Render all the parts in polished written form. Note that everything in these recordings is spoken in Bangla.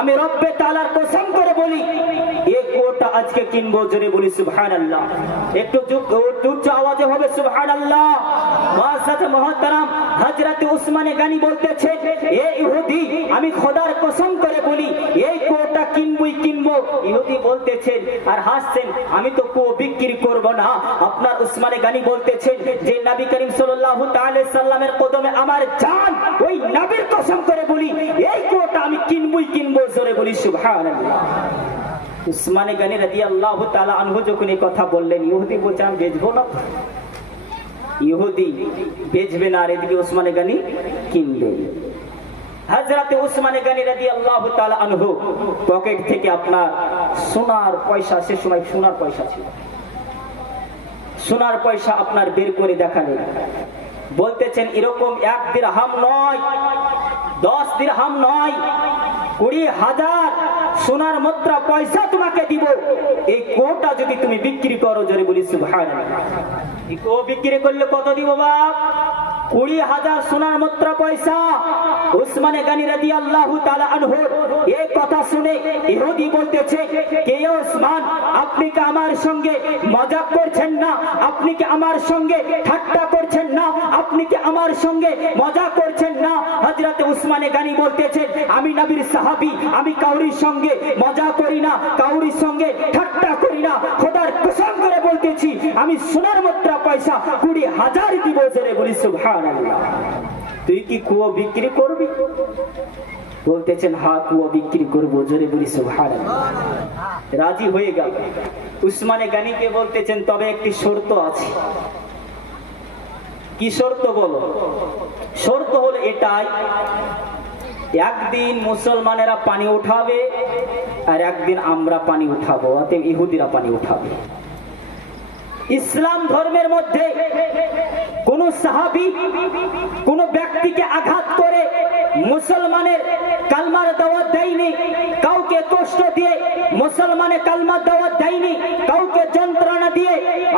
আমি রব্বে তাআলার কসম করে বলি এই কুয়োটা আজকে কিনবো। জোরে বলি সুবহানাল্লাহ। একটু উচ্চ আওয়াজে হবে সুবহানাল্লাহ। মুআজ্জাজ মুহতারাম হযরত উসমানে গনি বলতেছে, এ ইহুদি আমি খোদার কসম করে বলি এই কুয়োটা কিনবই কিনবো। ইহুদি বলতেছেন আর হাসছেন, আমি তো কুয়ো বিক্রি করব না। আপনার উসমানে গনি বলতেছেন যে নবী করিম সাল্লাল্লাহু তাআলা সাল্লামের কদমে আমার জান, ওই নবীর কসম করে বলি এই কুয়োটা আমি কিনবই কিনবো। জোরে বলি সুবহানাল্লাহ। উসমানে গনি রাদিয়াল্লাহু তাআলা আনহু যখন এই কথা বললেন, ইহুদি বলছে আমি বেচবো না। ইহুদি বেচবে না, আর এদিকে উসমানে গনি কিনবে। হযরত উসমানে গনি রাদিয়াল্লাহু তাআলা আনহু পকেট থেকে আপনার সোনার পয়সা, সে সময় সোনার পয়সা ছিল, সোনার পয়সা আপনার বের করে দেখালেন। বলতেছেন এরকম 1 দিরহাম নয়, 10 দিরহাম নয়, 20,000 সোনার মুদ্রা পয়সা তোমাকে দিব এই কুয়োটা যদি তুমি বিক্রি করো। জোরে বলি সুবহানাল্লাহ। এই কুয়ো বিক্রি করলে কত দিব বাপ? 20,000 সোনার মুদ্রা পয়সা। উসমানে গনি রাদিয়াল্লাহু তাআলা আনহু এই কথা শুনে ইহুদি বলতেছে, কে উসমান, আপনি কি আমার সঙ্গে মজাক করছেন না? আপনি কি আমার সঙ্গে ঠাট্টা করছেন না? আপনি কি আমার সঙ্গে মজা করছেন না? হযরত উসমানে গনি বলতেছেন, আমি নবীর সাহাবী, আমি কাউরির সঙ্গে মজা করি না, কাউরির সঙ্গে ঠাট্টা করি না। খোদার কসম করে বলতেছি আমি সোনার মুদ্রা পয়সা 20,000 দিব। জোরে বলি সুবহানাল্লাহ। তুই কি কুয়ো বিক্রি করবি? বলতেছেন হ্যাঁ কুয়ো বিক্রি করবো। জোরে বলি সুবহানাল্লাহ। রাজি হয়ে গেল। উসমানে গনিকে বলতেছেন তবে একটি শর্ত আছে। কি শর্ত বলো? শর্ত হলো এটাই, একদিন মুসলমানেরা পানি উঠাবে আর একদিন আমরা পানি উঠাবো, অতএব ইহুদিরা পানি উঠাবে। ইসলাম ধর্মের মধ্যে কোন সাহাবী কোন ব্যক্তিকে আঘাত করে মুসলমানের কালমার দাওয়াত দেয়নি, কাউকে কষ্ট দিয়ে মুসলমানের কালমার দাওয়াত দেয়নি, কাউকে যন্ত্রণা দিয়ে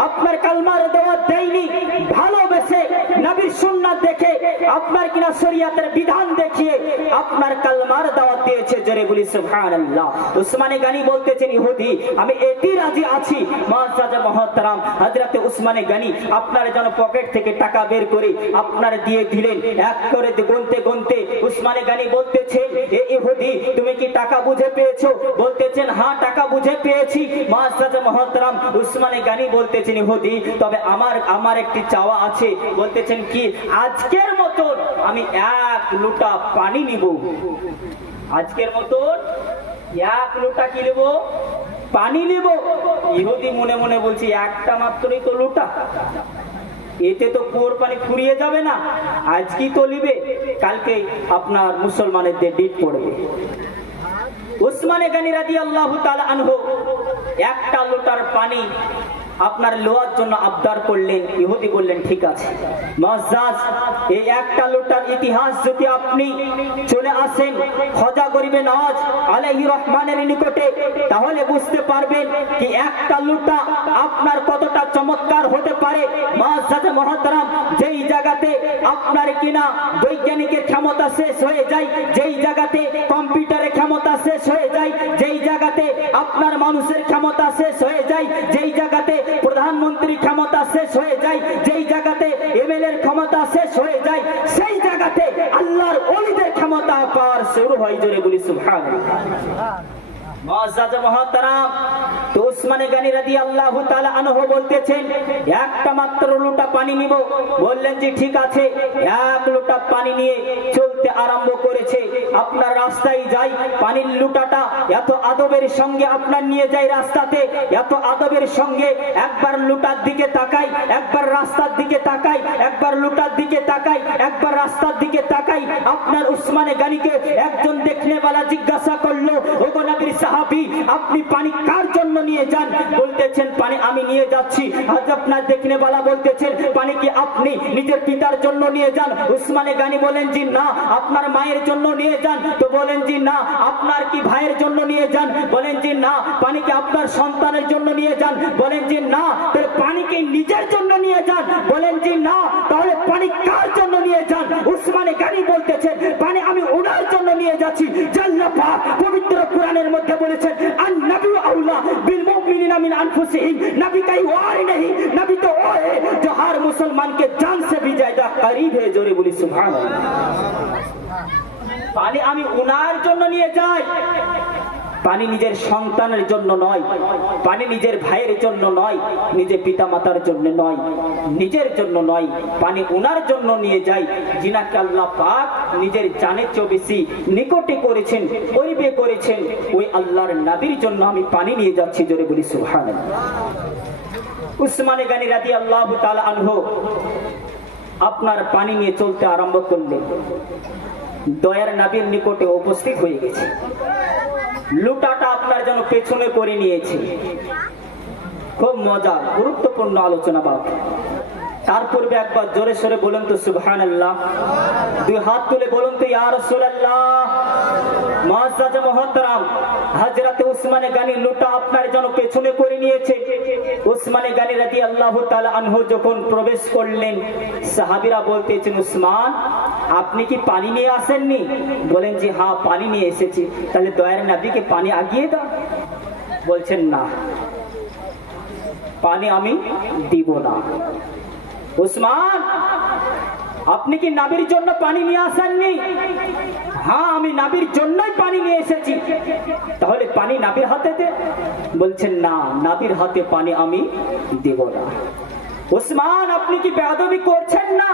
আপনার কালমার দাওয়াত দেয়নি। ভালোবেসে নবীর সুন্নাত দেখে আপনার কিনা শরীয়তের বিধান দেখিয়ে আপনার কালমার দাওয়াত দিয়েছে। জোরে বলি সুবহানাল্লাহ। উসমানে গনি বলতেছেন ইহুদি আমি এটি রাজি আছি। মুআজ্জাজ মুহতারাম হযরত উসমানে গনি আপনার যেন পকেট থেকে টাকা বের করে আপনার দিয়ে দিলেন। এক করে গুনতে গুনতে উসমানে গনি বলতেছেন, এ ইহুদি তুমি কি টাকা বুঝে পেয়েছো? বলতেছেন হ্যাঁ টাকা বুঝে পেয়েছি। মুআজ্জাজ মুহতারাম উসমানে গনি বলতেছেন, ইহুদি তবে আমার একটি চাওয়া আছে। বলতেছেন কি? আজকের মতন আমি 1 লোটা পানি নিব। আজকের মতন 1 লোটা কি নেব? পানি নেব। ইহুদি মনে মনে বলছি একটা মাত্রই তো লোটা, এতে তো কুয়োর পানি ফুরিয়ে যাবে না। আজকে তো নিবে, কালকে আপনার মুসলমানদের ডিট পড়বে। উসমানে গনি রাদিয়াল্লাহু তাআলা আনহু 1টা লোটার পানি আপনার লোয়ার জন্য আবদার করলেন। ইহুদি বললেন ঠিক আছে। মুআজ্জাজ এই 1টা লোটার ইতিহাস যদি আপনি চলে আসেন খাজা গরিবে নওয়াজ আলাইহির রহমানের নিকটে, তাহলে বুঝতে পারবেন কি 1টা লোটা আপনার কতটা চমৎকার হতে পারে। মুআজ্জাজ মুহতারাম যেই জায়গাতে আপনার কিনা বৈজ্ঞানিকের ক্ষমতা শেষ হয়ে যায়, যেই জায়গাতে কম্পিউটারের ক্ষমতা শেষ হয়ে যায়, যেই জায়গাতে আপনার মানুষের ক্ষমতা শেষ হয়ে যায়, যেই জায়গাতে প্রধানমন্ত্রীর ক্ষমতা শেষ হয়ে যায়, যেই জায়গাতে এমএলএর ক্ষমতা শেষ হয়ে যায়, সেই জায়গাতে আল্লাহর ওলিদের ক্ষমতা পাওয়ার শুরু হয়। জোরে বলি সুবহানাল্লাহ। মুআজ্জাজ মুহতারাম তো উসমানে গনি রাদিয়াল্লাহু তাআলা আনহু বলতেছেন 1টা মাত্র লোটা পানি নিব। বললেন যে ঠিক আছে। 1 লোটা পানি নিয়ে চলতে আরম্ভ করেছে। আপনার রাস্তায় যাই, পানির লোটাটা এত আদবের সঙ্গে আপনার নিয়ে যায় রাস্তাতে, এত আদবের সঙ্গে একবার লোটার দিকে তাকাই, একবার রাস্তার দিকে তাকাই, একবার লোটার দিকে তাকাই, একবার রাস্তার দিকে তাকাই। আপনার উসমানে গনিকে একজন দেখনেওয়ালা জিজ্ঞাসা করলো, ওগো নবীর সাহাবী আপনি পানি কার জন্য নিয়ে যান? বলতেছেন পানি আমি নিয়ে যাচ্ছি। আজ আপনার দেখনেওয়ালা বলতেছেন পানি কি আপনি নিজের পিতার জন্য নিয়ে যান? উসমানে গনি বলেন জি না। আপনার মায়ের জন্য নিয়ে যান? তো বলেন জি না। আপনার কি ভাইয়ের জন্য নিয়ে যান? বলেন জি না। পানি কি আপনার সন্তানের জন্য নিয়ে যান? বলেন জি না। তাহলে পানি কি নিজের জন্য নিয়ে যান? বলেন জি না। তাহলে পানি কার জন্য নিয়ে যান? উসমানে গনি বলতেছেন পানি আমি ওনার জন্য নিয়ে যাচ্ছি। আল্লাহ পাক পবিত্র বলেছেন আন নবী আউলা বিল মুমিনিনা মিন আনফুসিহিম, नबी का ही और नहीं, नबी तो वो है जो हर मुसलमान के जान से भी ज्यादा करीब है। जोरे बोली सुभान अल्लाह। পানি আমি উনার জন্য নিয়ে যাই, পানি নিজের সন্তানের জন্য নয়, পানি নিজের ভাইয়ের জন্য নয়, নিজের পিতা মাতার জন্য নয়, নিজের জন্য নয়, পানি উনার জন্য নিয়ে যাই যিনাকে আল্লাহ পাক নিজের জানের চেয়ে বেশি নিকটে করেছেন, করিবে করেছেন, ওই আল্লাহর নবীর জন্য আমি পানি নিয়ে যাচ্ছি। জোরে বলি সুবহানাল্লাহ। উসমানে গানী রাদিয়াল্লাহু তাআলা আনহু আপনার পানি নিয়ে চলতে আরম্ভ করলেন, দয়ার নবীর নিকটে উপস্থিত হয়ে গেছে, লুটাটা আপনার যেন পেছনে করে নিয়েছে। খুব মজা, গুরুত্বপূর্ণ আলোচনা বাবা। তার পূর্বে একবার জোরে সরে বলুন তো সুবহানাল্লাহ, দুই হাত তুলে বলুন তো ইয়া রাসূলুল্লাহ। মুআজ্জাজ মুহতারাম, হযরত উসমানে গানী লুটা আপনার যেন পেছনে করে নিয়েছে। উসমানে গানী রাদিয়াল্লাহু তাআলা আনহু যখন প্রবেশ করলেন, সাহাবীরা বলতেছেন উসমান আপনি কি পানি নিয়ে আসেননি? বলেন যে হ্যাঁ পানি নিয়ে এসেছি। তাহলে দয়ার নবীকে পানি আগিয়ে দাও। বলছেন না, পানি আমি দিব না। উসমান আপনি কি নবীর জন্য পানি নিয়ে আসেননি? হ্যাঁ আমি নবীর জন্যই পানি নিয়ে এসেছি। তাহলে পানি নবীর হাতে দে। বলছেন না, নবীর হাতে পানি আমি দেব না। উসমান আপনি কি বেয়াদবি করছেন না?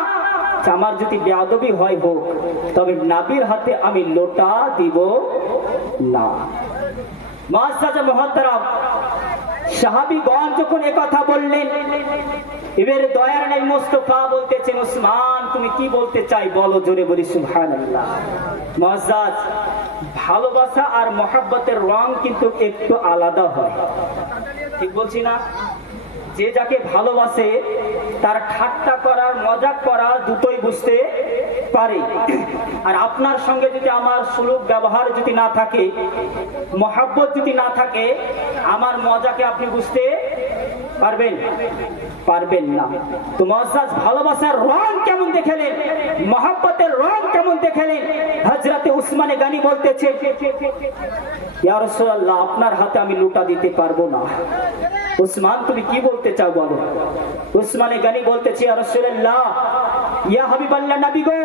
আমার যদি বেয়াদবি হয় হোক, তবে নবীর হাতে আমি লোটা দিব না। মুআজ্জাজ মুহতারাম, সাহাবীগণ যখন একথা বললেন, এবারে দয়ার নবী মুস্তাফা বলতেছেন উসমান তুমি কি বলতে চাই বলো। জোরে বলি সুবহানাল্লাহ। মুআজ্জাজ, ভালোবাসা আর মহব্বতের রং কিন্তু একটু আলাদা হয়, ঠিক বলছি না? যে যাকে ভালোবাসে তার ঠাট্টা করার মজাক করা দুটোই বুঝতে পারে। আর আপনার সঙ্গে যদি আমার সুলুক ব্যবহার যদি না থাকে, মহব্বত যদি না থাকে, আমার মজাকে আপনি বুঝতে পারবেন পারবেন না। তো মুআজ্জাজ ভালোবাসার রং কেমন দেখলেন, মহব্বতের রং কেমন দেখলেন? হযরত উসমানে গানী বলতেছে ইয়া রাসূলুল্লাহ আপনার হাতে আমি লুটা দিতে পারবো না। উসমান তুমি কি বলতে চাও বলো। উসমানে গানী বলতেছে ইয়া রাসূলুল্লাহ, ইয়া হাবিবাল্লাহ নবী গো,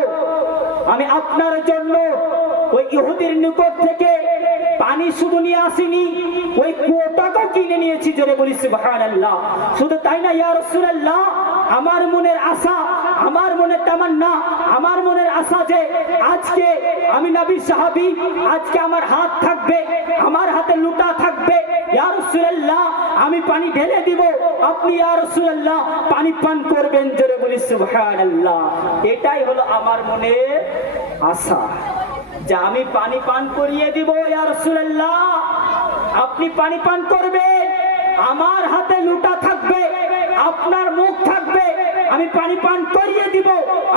আমি আপনার জন্য ওই ইহুদির নিকট থেকে পানি শুধু নিয়ে আসিনি, ওই কুয়োটাকেও কিনে নিয়েছি। জোরে বলি সুবহানাল্লাহ। শুধু তাই না ইয়া রাসূলুল্লাহ, আমার মনের আশা, আমার মনের তামান্না, আমার মনের আশা যে আজকে আমি নবীর সাহাবী, আজকে আমার হাত থাকবে, আমার হাতে লুটা থাকবে। ইয়া রাসূলুল্লাহ আমি পানি ঢেলে দিব, আপনি ইয়া রাসূলুল্লাহ পানি পান করবেন। জোরে বলি সুবহানাল্লাহ। এটাই হলো আমার মনের আশা, যে আমি পানি পান করিয়ে দিব ইয়া রাসূলুল্লাহ, আপনি পানি পান করবেন, আমার হাতে লুটা থাকবে, আপনার মুখ থাকবে, আমি পানি পান করিয়ে দিব,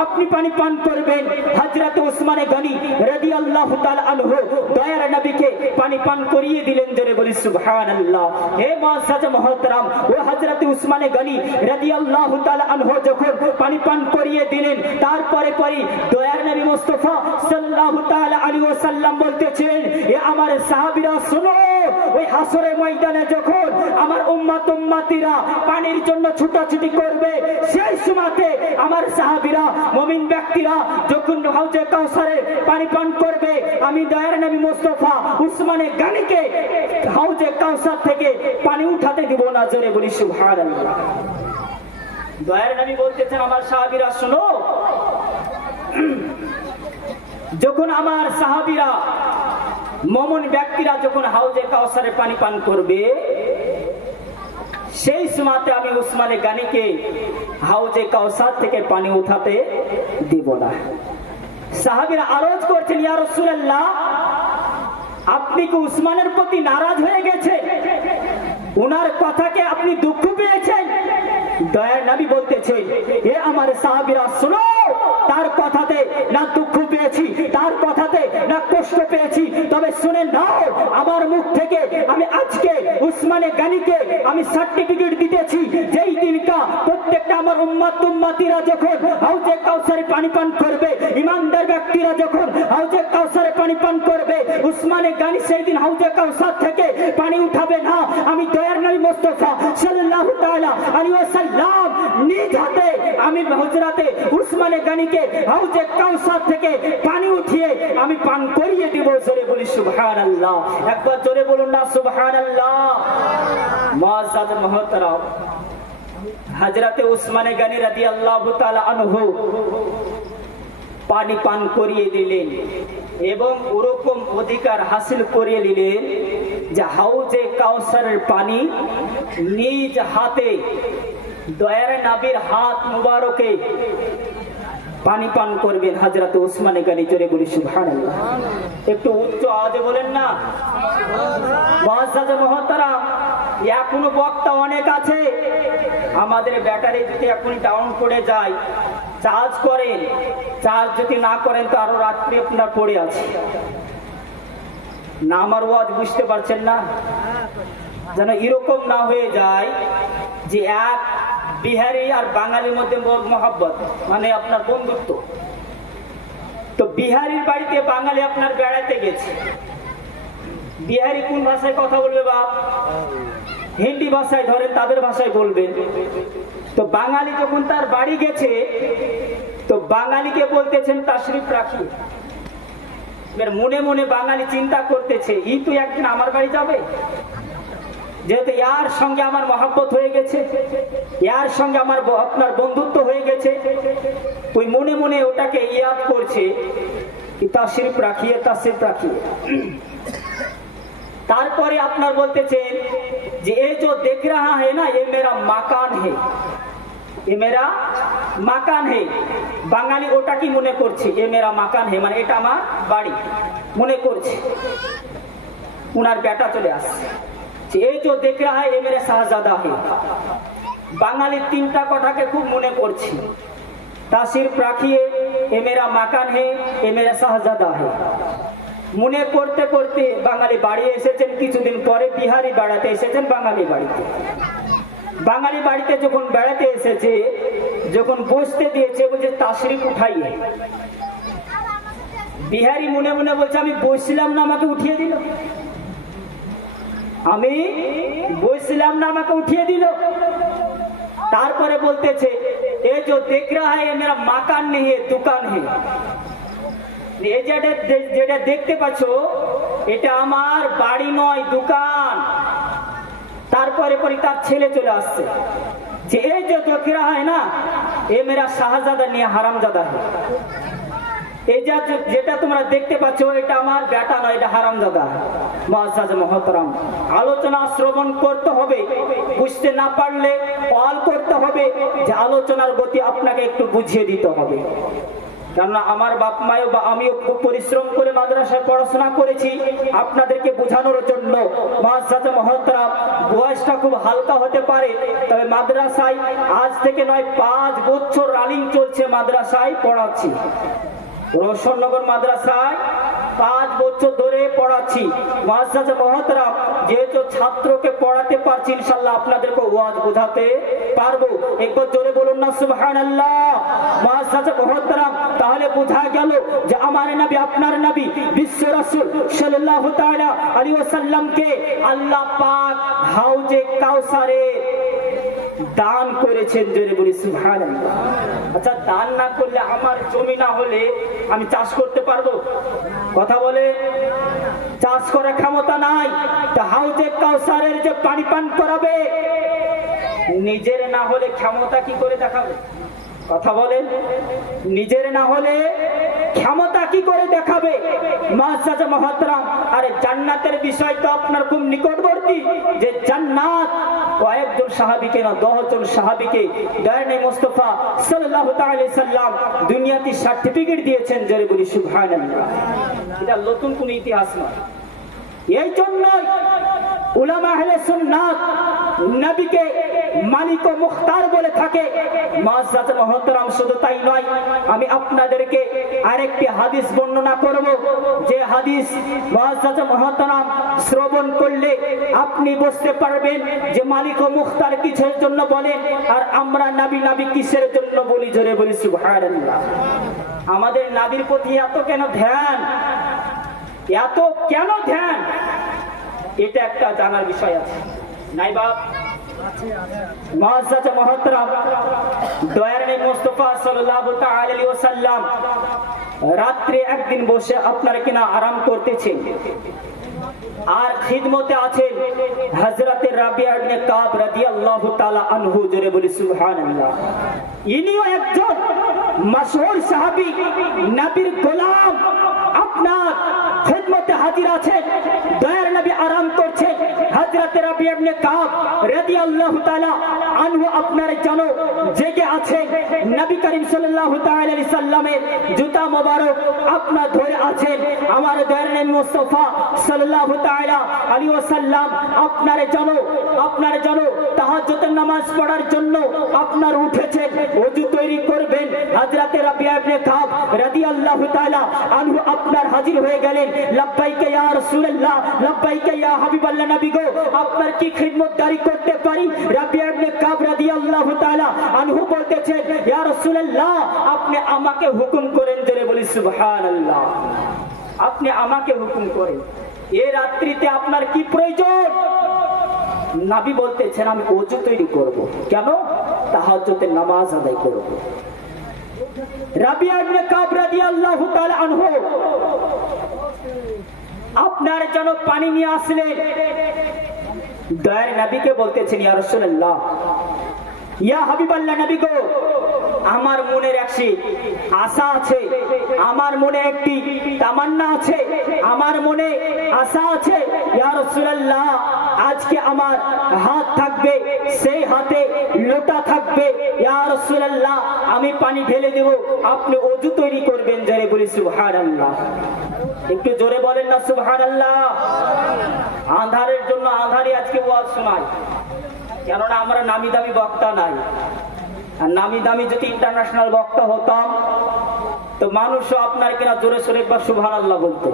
আপনি পানি পান করবেন। হযরত উসমানে গনি রাদিয়াল্লাহু তাআলা আনহু দয়ার নবীকে পানি পান করিয়ে দিলেন। জোরে বলি সুবহানাল্লাহ। হে মুআজ্জাজ মুহতারাম, ও হযরত উসমানে গনি রাদিয়াল্লাহু তাআলা আনহু যখন পানি পান করিয়ে দিলেন, তারপরে পরে দয়ার নবী মুস্তাফা সাল্লাল্লাহু তাআলা আলাইহি ওয়াসাল্লাম বলতেছেন এ আমার সাহাবীরা শুনো, ওই হাসরের ময়দানে যখন আমার উম্মতিরা পানির জন্য ছুটাছুটি করবে, সেই সময়তে আমার সাহাবীরা মুমিন ব্যক্তিরা যখন হাউজে কাউসারে পানি পান করবে, আমি দয়ার নবী মুস্তাফা উসমানে গানীকে হাউজে কাউসার থেকে পানি উঠাতে দিব না। জোরে বলি সুবহানাল্লাহ। দয়ার নবী বলতেছেন আমার সাহাবীরা শোনো, যখন আমার সাহাবীরা মুমিন ব্যক্তিরা যখন হাউজে কাউসারে পানি পান করবে, সেই সময়তে আমি উসমানে গানীকে হাউজে কাউসার থেকে পানি উঠাতে দিব না। সাহাবীরা আরজ করছেন ইয়া রাসূলুল্লাহ আপনি কি উসমানের প্রতি নারাজ হয়ে গেছে, ওনার কথাকে আপনি দুঃখ পেয়েছেন? দয়ার নবী বলতেছেন এ আমার সাহাবীরা শোনো, তার কথাতে না দুঃখ পেয়েছি, তার কথাতে না কষ্ট পেয়েছি। তবে শুনে নাও, আমার মুখ থেকে আমি আজকে উসমানে গানিকে আমি সার্টিফিকেট দিতেছি, যেই দিনকা প্রত্যেকটা আমার উম্মতিরা যখন হাউজে কাউসারে পানি পান করবে, ইমানদার ব্যক্তিরা যখন হাউজে কাউসারে পানি পান করবে, উসমানে গানি সেই দিন হাউজে কাউসার থেকে পানি উঠাবে না। আমি দয়ার নবী মুস্তাফা সাল্লাল্লাহু তাআলা আলাইহি ওয়াসাল্লাম নিজ হাতে আমি হুজরাতে উসমানে গানিকে হাউজে কাউসার থেকে পানি উঠিয়ে আমি পান করিয়ে দিব। জোরে বলি সুবহানাল্লাহ, একবার জোরে বলুন না সুবহানাল্লাহ। মুআজ্জাজ মুহতারাম, হযরতে উসমানে গানি রাদিয়াল্লাহু তাআলা আনহু পানি পান করিয়ে দিলেন এবং ওরকম অধিকার হাসিল করিয়ে নিলেন যে হাউজে কাউসারের পানি নিজ হাতে দয়ার নবীর হাত মুবারকে পানি পান করবেন হযরত উসমানে গানি। জোরে বলি সুবহানাল্লাহ, একটু উচ্চ আওয়াজে বলেন না। মুআজ্জাজ মুহতারাম, এখনো বক্তা অনেক আছে, আমাদের ব্যাটারি যদি এখন ডাউন করে যায়, চার্জ করেন, চার্জ যদি না করেন তো আরো রাত্রি আপনার পড়ে আছে না। আমার ওয়াজ বুঝতে পারছেন না? যেন এরকম না হয়ে যায় যে এক বিহারি আর বাঙালির মধ্যে মহব্বত, মানে আপনার বন্ধুত্ব। তো বিহারির বাড়িতে বাঙালি আপনার বেড়াতে গেছে, বিহারি কোন ভাষায় কথা বলবে বাপ? হিন্দি ভাষায়, ধরেন তাদের ভাষায় বলবেন। তো বাঙালি যখন তার বাড়ি গেছে, তো বাঙালিকে বলতেছেন তাশরিফ রাখি। মনে মনে বাঙালি চিন্তা করতেছে, ই তো একদিন আমার বাড়ি যাবে, যেহেতু ইয়ার সঙ্গে আমার মহব্বত হয়ে গেছে, ইয়ার সঙ্গে আমার আপনার বন্ধুত্ব হয়ে গেছে। ওই মনে মনে ওটাকে ইয়াদ করছে, তাশরিফ রাখিয়ে, তাশরিফ রাখিয়ে। তারপরে আপনার বলতেছেন যে এ जो देख रहा है ना, ये मेरा मकान है, ये मेरा मकान है। বাঙালি ওটা কি মনে করছে? এ মেরা মাকান হে, মানে এটা আমার বাড়ি মনে করছে। উনার বেটা চলে আসছে, এই जो देख रहा है ये मेरा শাহজাদা है। বাঙালি তিনটা কথাকে খুব মনে করছে, তাশরিফ রাখিয়ে, এ মেরা মাকান হে, এ মেরা শাহজাদা হে। মনে করতে করতে বাঙালি বাড়ি এসেছেন। কিছুদিন পরে বিহারি বেড়াতে এসেছেন বাঙালি বাড়িতে। বাঙালি বাড়িতে যখন বেড়াতে এসেছে, যখন বসতে দিয়েছে, বলছে তাশরিফ উঠাইয়ে। বিহারি মনে মনে বলছে, আমি বসছিলাম না, আমাকে উঠিয়ে দিল। আমি বসছিলাম না, আমাকে উঠিয়ে দিল। তারপরে বলতেছে, এ जो देख रहा है ये मेरा मकान नहीं है, दुकान है। যেটা দেখতে পাচ্ছ এটা আমার বাড়ি নয়, দোকান। তারপরে পরে তার ছেলে চলে আসছে যে এই যে দোকরা হয় না, এ মেরা শাহজাদা নিয়ে হারামজাদা হয়। এই যেটা তোমরা দেখতে পাচ্ছ এটা আমার বেটা নয়, এটা হারামজাদা। মুআজ্জাজ মুহতারাম, আলোচনা শ্রবণ করতে হবে, বুঝতে না পারলে অল করতে হবে, যে আলোচনার গতি আপনাকে একটু বুঝিয়ে দিতে হবে। কেননা আমার বাপ মাও বা আমিও খুব পরিশ্রম করে মাদ্রাসায় পড়াশোনা করেছি আপনাদেরকে বোঝানোর জন্য। মুআজ্জাজ মুহতারাম, বয়সটা খুব হালকা হতে পারে, তবে মাদ্রাসায় আজ থেকে নয় 5 বছর রানিং চলছে, মাদ্রাসায় পড়াচ্ছি। রোশননগর মাদ্রাসায় 5 বছর ধরে পড়াচ্ছি। মুআজ্জাজ মুহতারাম, যেহেতু ছাত্রকে পড়াতে পারছি, ইনশাআল্লাহ আপনাদেরকে ওয়াজ বোঝাতে পারবো। একবার জোরে বলুন না সুবহানাল্লাহ। মুআজ্জাজ মুহতারাম, তাহলে বোঝা গেল যে আমার নবী, আপনার নবী, বিশ্ব রাসূল সাল্লাল্লাহু তাআলা আলাইহি ওয়াসাল্লামকে আল্লাহ পাক হাউজে কাউসারে দান করেছেন। জোরে বলি সুবহানাল্লাহ। আচ্ছা, দান না করলে, আমার জমি না হলে আমি চাষ করতে পারবো? কথা বলে, চাষ করার ক্ষমতা নাই। তো হাউজে কাউসারের যে পানি পান করাবে, নিজের না হলে ক্ষমতা কি করে দেখাবে? কথা বলেন, নিজের না হলে ক্ষমতা কি করে দেখাবে? মুআজ্জাজ মুহতারাম, আরে জান্নাতের বিষয় তো আপনার খুব নিকটবর্তী, যে জান্নাত কয়েকজন সাহাবীকে না 10 জন সাহাবীকে দয়ার নবী মুস্তাফা সাল্লাল্লাহু তাআলা আলাইহি সাল্লাম দুনিয়াতে সার্টিফিকেট দিয়েছেন। জোরে বলি সুবহানাল্লাহ। এটা নতুন কোন ইতিহাস নয়। এই জন্যই উলামা আহলে সুন্নাত নবীকে মালিক ও মুখতার বলে থাকে। মুআজ্জাজ মুহতারাম, শুধু তাই নয়, আমি আপনাদেরকে আরেকটি হাদিস বর্ণনা করব, যে হাদিস মুআজ্জাজ মুহতারাম শ্রবণ করলে আপনি বুঝতে পারবেন যে মালিক ও মুখতার কিসের জন্য বলে আর আমরা নবী নবী কিসের জন্য বলি। জোরে বলি সুবহানাল্লাহ। আমাদের নবীর প্রতি এত কেন ধ্যান, এত কেন ধ্যান, এটা একটা জানার বিষয় আছে নাই বাপ? মুআজ্জাজ মুহতারাম, দয়ার নবী মুস্তাফা সাল্লাল্লাহু তাআলা আলাইহি ওয়াসাল্লাম রাত্রে একদিন বসে আপনারা কিনা আরাম করতেছেন, আর খিদমতে আছেন হযরত রাবিয়া ইবনে কাব রাদিয়াল্লাহু তাআলা আনহু। জোরে বলি সুবহানাল্লাহ। ইনিও একজন মাশহুর সাহাবী, নবীর গোলাম, আপনার খিদমতে হাজির আছেন। দয়ার নবী আরাম করছেন, হযরত রাবিয়া ইবনে কাব রাদিয়াল্লাহু তাআলা আনহু আপনার জন্য জেগে আছেন। নবী করিম সাল্লাল্লাহু তাআলা আলাইহি সাল্লামের জুতা মোবারক আপনার ধরে আছেন। আমার দয়ার নবী মুস্তাফা সাল্লাল্লাহু তাআলা আলাইহি ওয়াসাল্লাম আপনার জন্য তাহাজ্জুদের নামাজ পড়ার জন্য আপনার উঠেছেন, ওযু তৈরি করবেন। হযরত রাবিয়া ইবনে কাব রাদিয়াল্লাহু তাআলা আনহু আপনার হাজির হয়ে গেলেন। লাব্বাইকা ইয়া রাসূলুল্লাহ, লাব্বাইকা ইয়া হাবিবাল্লাহ, নবী গো আপনার কি খিদমতদারি করতে পারি? রাবিয়া ইবনে কাব রাদিয়াল্লাহু তাআলা আনহু বলতেছেন, ইয়া রাসূলুল্লাহ আপনি আমাকে হুকুম করেন। জোরে বলি সুবহানাল্লাহ। আপনি আমাকে হুকুম করেন, এই রাত্রিতে আপনার কি প্রয়োজন? নবী বলতেছেন, আমি ওযু তৈরি করব। কেন? তাহাজ্জুদের নামাজ আদায় করব। রাবিয়া ইবনে কাব রাদিয়াল্লাহু তাআলা আনহু আপনার জন্য পানি নিয়ে আসলেন। দয়ার নবীকে বলতেছেন, ইয়া রাসূলুল্লাহ, ইয়া হাবিবাল্লাহ, নবী গো আমার মনের একটি আশা আছে, আমার মনে একটি তামান্না আছে, আমার মনে আশা আছে। ইয়া রাসূলুল্লাহ, আজকে আমার হাত থাকবে, সেই হাতে লোটা থাকবে। ইয়া রাসূলুল্লাহ, আমি পানি ঢেলে দেব, আপনি ওযু তৈরি করবেন। জোরে বলি সুবহানাল্লাহ। একটু জোরে বলেন না সুবহানাল্লাহ। আঁধারের জন্য আঁধারে আজকে ওয়াজ শোনায়, কেননা আমরা নামি দামি বক্তা নাই। আর নামি দামি যদি ইন্টারন্যাশনাল বক্তা হতাম তো মানুষও আপনার কিনা জোরে সোরে একবার সুবহানাল্লাহ বলতো।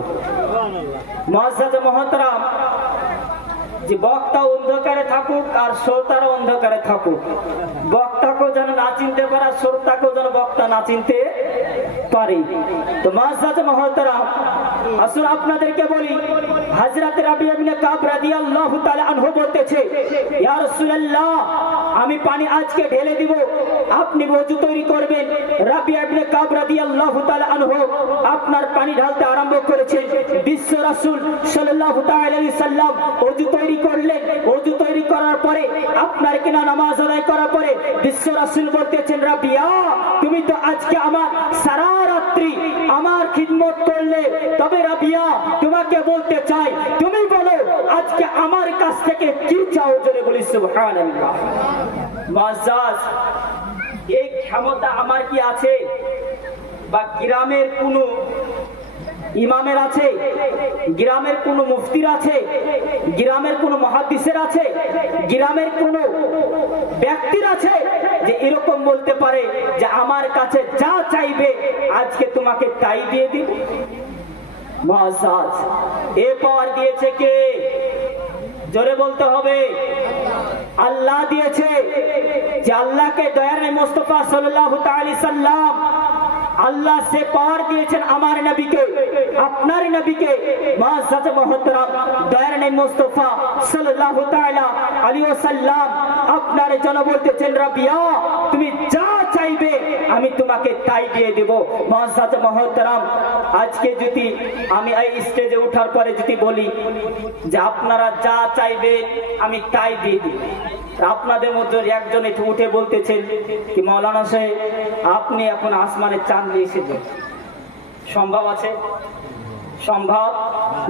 মুআজ্জাজ মুহতারাম, যে বক্তা অন্ধকারে থাকুক আর শ্রোতারা অন্ধকারে থাকুক, বক্তাকেও যেন না চিনতে পারে, শ্রোতাকেও যেন বক্তা না চিনতে পারে। তো মুআজ্জাজ মুহতারাম, আসুন আপনাদেরকে বলি, হযরত রাবিয়া ইবনে কাব রাদিয়াল্লাহু তাআলা আনহু বলতেছে, ইয়া রাসূলুল্লাহ আমি পানি আজকে ঢেলে দিব, আপনি ওযু তৈরি করবেন। রাবিয়া ইবনে কাব রাদিয়াল্লাহু তাআলা আনহু আপনার পানি ঢালতে আরম্ভ করেছেন। বিশ্ব রাসূল সাল্লাল্লাহু তাআলা আলাইহি সাল্লাম ওযু তৈরি করলেন। ওযু তৈরি করার পরে আপনার কিনা নামাজ আদায় করার পরে বিশ্ব রাসূল বলতেছেন, রাবিয়া তুমি তো আজকে আমার সারা রাত্রি আমার খিদমত করলে, তবে রাবিয়া তোমাকে বলতে চাই, তুমি বলো আজকে আমার কাছ থেকে কি চাও? জোরে বলি সুবহানাল্লাহ। মুআজ্জাজ, এই ক্ষমতা আমার কি আছে? বা গ্রামের কোন ইমামের আছে? গ্রামের কোন মুফতির আছে? গ্রামের কোন মুহাদ্দিসের আছে? গ্রামের কোন ব্যক্তির আছে যে এরকম বলতে পারে যে আমার কাছে যা চাইবে আজকে তোমাকে তাই দিয়ে দিব? মুআজ্জাজ, এ পাওয়ার দিয়েছে কে? জোরে বলতে হবে। আল্লাহ দিয়েছে। যে আল্লাহকে দয়ার নবী মুস্তাফা সাল্লাল্লাহু তাআলা আলাইহি সাল্লাম, আল্লাহ সে পাওয়ার দিয়েছেন আমার নবীকে, আপনার নবীকে। মুআজ্জাজ মুহতারাম, দয়ার নবী মুস্তাফা সাল্লাল্লাহু তাআলা আলাইহি ওয়াসাল্লাম আপনার জন্য বলতেছেন, রাবিয়া তুমি যা চাইবে আমি তোমাকে তাই দিয়ে দেব। মুআজ্জাজ মুহতারাম, আজকে যদি আমি এই স্টেজে ওঠার পরে যদি বলি যে আপনারা যা চাইবে আমি তাই দিয়ে দিব, আপনাদের মধ্যে একজন উঠে বলতেছেন কি মাওলানা সাহেব আপনি এখন আসমানের চাঁদ নিয়ে এসেছেন, সম্ভব আছে? সম্ভব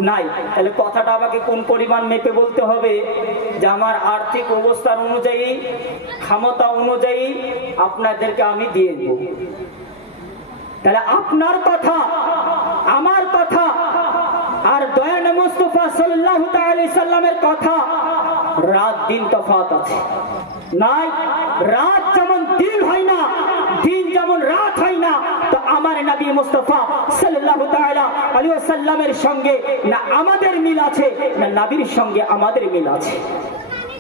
নাই। তাহলে কথাটা আমাকে কোন পরিমাণ মেপে বলতে হবে যে আমার আর্থিক অবস্থার অনুযায়ী, ক্ষমতা অনুযায়ী আপনাদেরকে আমি দিয়ে দেব। তাহলে আপনার কথা, আমার কথা আর দয়ান মুস্তাফা সাল্লাল্লাহু আলাইহি সাল্লামের কথা রাত দিন তফাৎ আছে। নাই, রাত যেমন দিন হয় না, দিন যেমন রাত হয় না, তো আমার নবী মুস্তাফা সাল্লাল্লাহু তাআলা আলাইহি ওয়াসাল্লামের সঙ্গে না আমাদের মিল আছে, না নবীর সঙ্গে আমাদের মিল আছে।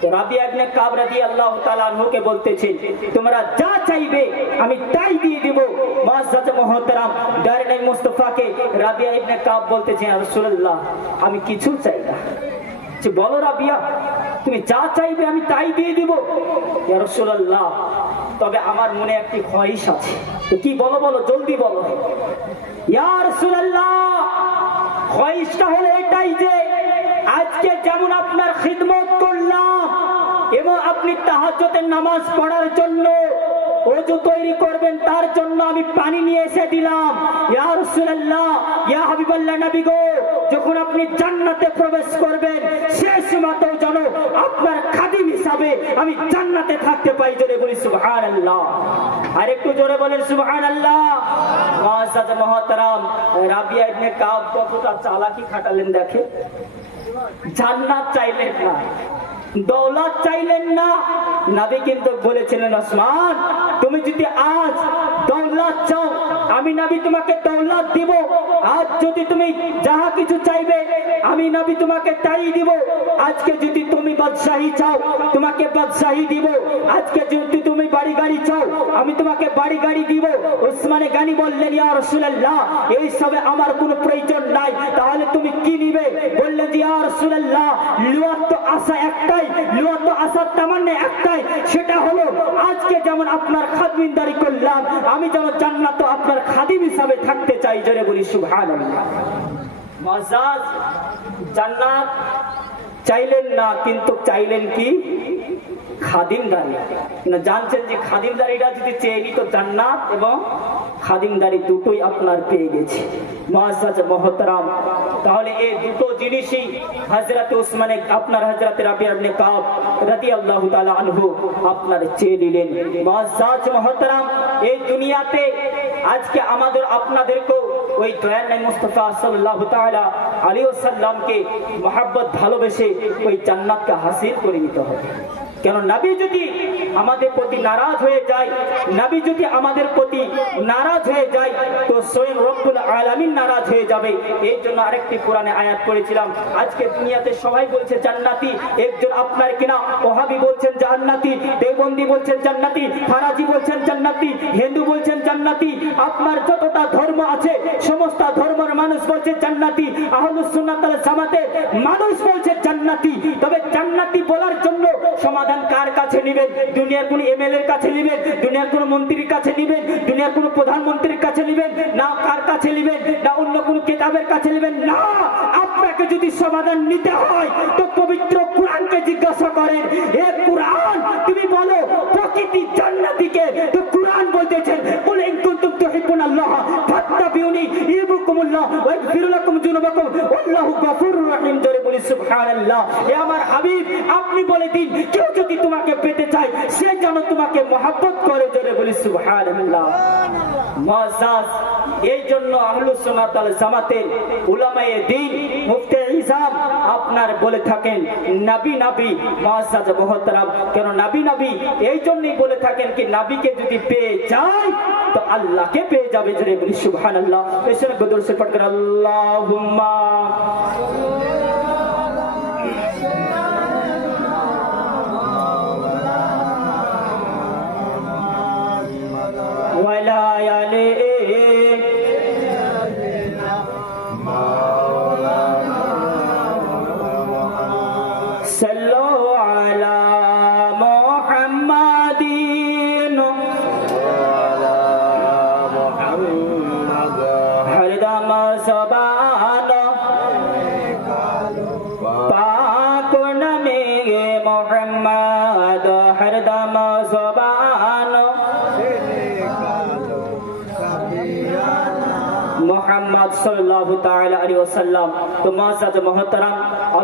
তো রাবিয়া ইবনে কাব রাদিয়াল্লাহু তাআলা আনহুকে বলতেছেন, তোমরা যা চাইবে আমি তাই দিয়ে দেব। মুআজ্জাজ মুহতারাম দয়ার নবী মুস্তাফাকে রাবিয়া ইবনে কাব বলতেছেন, ইয়া রাসূলুল্লাহ আমি কিছু চাই না। যে বলো রাবিয়া, তুমি যা চাইবে আমি তাই দিয়ে দিব। ইয়া রাসূলুল্লাহ তবে আমার মনে একটি খ্বাহিশ আছে। তো কি? বলো বলো, জলদি বলো। ইয়া রাসূলুল্লাহ খ্বাহিশটা হলো এটাই যে আজকে যেমন আপনার খিদমত করলাম এবং আপনি তাহাজ্জুদের নামাজ পড়ার জন্য ওযু তৈরি করবেন, তার জন্য আমি পানি নিয়ে এসে দিলাম। ইয়া রাসূলুল্লাহ, ইয়া হাবিবাল্লাহ নবী গো, যখন আপনি জান্নাতে প্রবেশ করবেন সেই সময়তেও যেন আপনার খাদিম হিসাবে আমি জান্নাতে থাকতে পাই। জোরে বলি সুবহানাল্লাহ। আর একটু জোরে বলেন সুবহানাল্লাহ। মুআজ্জাজ মুহতারাম রাবিয়া ইবনে কাব কতটা চালাকি খাটালেন দেখে। জান্নাত চাইলেন না, দৌলত চাইলেন না। নবী কিন্তু বলেছিলেন, ওসমান তুমি যদি আজ দৌলত চাও আমি নবী তোমাকে দৌলত দিব। আজ যদি তুমি যাহা কিছু চাইবে আমি নবী তোমাকে তাই দিব। আজকে যদি তুমি বাদশাহী চাও তোমাকে বাদশাহী দিব। আজকে যদি তুমি বাড়ি গাড়ি চাও আমি তোমাকে বাড়ি গাড়ি দিব। ওসমানে গানি বললেন, ইয়া রাসূলুল্লাহ এই সবে আমার কোনো প্রয়োজন নাই, তাহলে তুমি কি নিবে? বললেন, ইয়া রাসূলুল্লাহ লুয়াত তো আশা একটাই, লুয়াত তো আশার তামান্না একটাই, সেটা হলো আজকে যেমন আপনার খাদমিনদারি করলাম আমি যেন জান্নাতে আপনার খাদিম হিসাবে থাকতে চাই। জোরে বলি সুবহানাল্লাহ। মুআজ্জাজ জান্নাত চাইলেন না, কিন্তু চাইলেন কি? খাদিমদারি। না জানছেন যে খাদিমদারিটা যদি চেয়ে নিত জান্নাত এবং খাদিমদারি দুটোই আপনার পেয়ে গেছে। মুআজ্জাজ মুহতারাম তাহলে এই দুটো জিনিসই হযরত ওসমানে আপনার হযরত রাবিয়া ইবনে কাব রাদিয়াল্লাহু তাআলা আনহু আপনার চেয়ে দিলেন। মুআজ্জাজ মুহতারাম এই দুনিয়াতে আজকে আমাদের আপনাদেরকেও ওই দয়ার নবী মুস্তাফা সাল্লাল্লাহু তাআলা আলাইহি ওয়াসাল্লামকে মহব্বত ভালোবেসে ওই জান্নাতকে হাসিল করে নিতে হবে। কেন নবী যদি আমাদের প্রতি নারাজ হয়ে যায়, নবী যদি আমাদের প্রতি নারাজ হয়ে যায় তো স্বয়ং রব্বুল আলামিন নারাজ হয়ে যাবে। এই জন্য আরেকটি কোরআনে আয়াত পড়েছিলাম, আজকে দুনিয়াতে সবাই বলছে জান্নাতি। একজন আপনার কিনা ওহাবি বলছেন জান্নাতি, দেওবন্দি বলছেন জান্নাতি, ফারাজি বলছেন জান্নাতি, হিন্দু বলছেন জান্নাতি। আপনার যতটা ধর্ম আছে সমস্ত ধর্মের মানুষ বলছে জান্নাতি, আহলুস সুন্নাত ওয়াল জামাতের মানুষ বলছে জান্নাতি। তবে জান্নাতি বলার জন্য সমাধান কার কাছে নেবেন? দুনিয়ার কোন এমএলএ এর কাছে নেবেন, দুনিয়ার কোন মন্ত্রীর কাছে নেবেন, দুনিয়ার কোন প্রধানমন্ত্রীর কাছে নেবেন না, কার কাছে নেবেন না, অন্য কোন কিতাবের কাছে নেবেন না। আপনাকে যদি সমাধান নিতে হয় তো পবিত্র কোরআনকে জিজ্ঞাসা করেন, হে কোরআন তুমি বলো প্রকৃতি জান্নাতীকে। তো কোরআন বলতেছেন, কুল ইন কুনতুম তুহিব্বুনাল্লাহ ফাত্তাবিউনি ইউহিব্বুকুমুল্লাহ ওয়া ইয়াগফির লাকুম যুনুবাকুম ওয়াল্লাহু গফুরুর রহিম। জোরে বলি সুবহানাল্লাহ। এ আমার হাবিব আপনি বলে দিন, কেউ যদি তোমাকে পেতে চায় সে যেন তোমাকে মহব্বত করে। জোরে বলি সুবহানাল্লাহ। মুআজ্জাজ এই জন্য আহলুস সুন্নাত ওয়াল জামাতের উলামায়ে দ্বীন মুফতি ইজাম আপনার বলে থাকেন নবী নবী। মুআজ্জাজ মুহতারাম কেন নবী নবী এই জন্যই বলে থাকেন কি নবীকে যদি পেয়ে যায় তো আল্লাহকে পেয়ে যাবে। জোরে বলি সুবহানাল্লাহ। এসে গদর সে পড় কর আল্লাহুম্মা ওয়ালা আলি সাল্লু আলা মুহাম্মাদিন হরদম জবান পাক নামে মুহাম্মদ হরদম জবান মুহাম্মদ সাল্লাল্লাহু তাআলা আলাইহি ওয়াসাল্লাম। তো মুআজ্জাজ মুহতারাম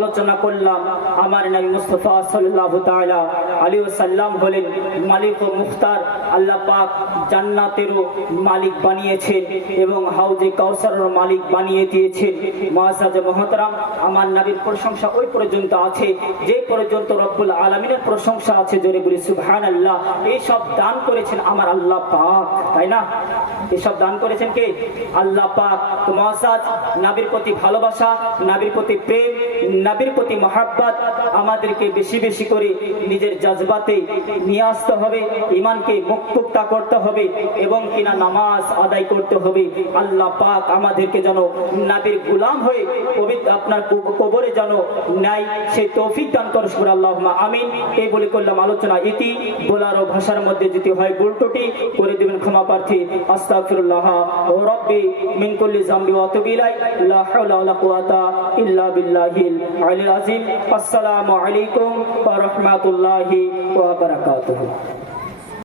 আলোচনা করলাম আমার নবী মুস্তাফা সাল্লাল্লাহু তাআলা আলাইহি ওয়াসাল্লাম হলেন মালিক ও মুখতার। আল্লাহ পাক জান্নাতেরও মালিক বানিয়েছেন এবং হাউজে কাউসারের মালিক বানিয়ে দিয়েছেন। মুআজ্জাজ মুহতারাম, আমার নবীর প্রশংসা ওই পর্যন্ত আছে যে পর্যন্ত রব্বুল আলামিনের প্রশংসা আছে। জোরে বলি সুবহানাল্লাহ। এই সব দান করেছেন আমার আল্লাহ পাক, তাই না? এসব দান করেছেন কে? আল্লাহ পাক। তো মুআজ্জাজ, নবীর প্রতি ভালোবাসা, নবীর প্রতি প্রেম, নবীর প্রতি মহব্বত আমাদেরকে বেশি বেশি করে নিজের জজবাতে নিয়ে আসতে হবে, ঈমানকে মুক্তা করতে হবে এবং কিনা নামাজ আদায় করতে হবে। আল্লাহ পাক আমাদেরকে যেন নবীর গোলাম হয়ে পবিত্র আপনার কবরে যেন নাই সেই তৌফিক দান করুন। আল্লাহুম্মা আমিন। এই বলে করলাম আলোচনা ইতি। বলার ও ভাষার মধ্যে যদি হয় ভুল ত্রুটি করে দিবেন ক্ষমা প্রার্থী। আস্তাগফিরুল্লাহ ও রাব্বি মিন কুল্লি যামবি ওয়া আতুবু ইলাইহি। লা হাওলা ওয়া লা কুওয়াতা ইল্লা বিল্লাহিল আলিয়্যিল আযীম। আসসালামু আলাইকুম ওয়া রাহমাতুল্লাহি ওয়া বারাকাতুহু।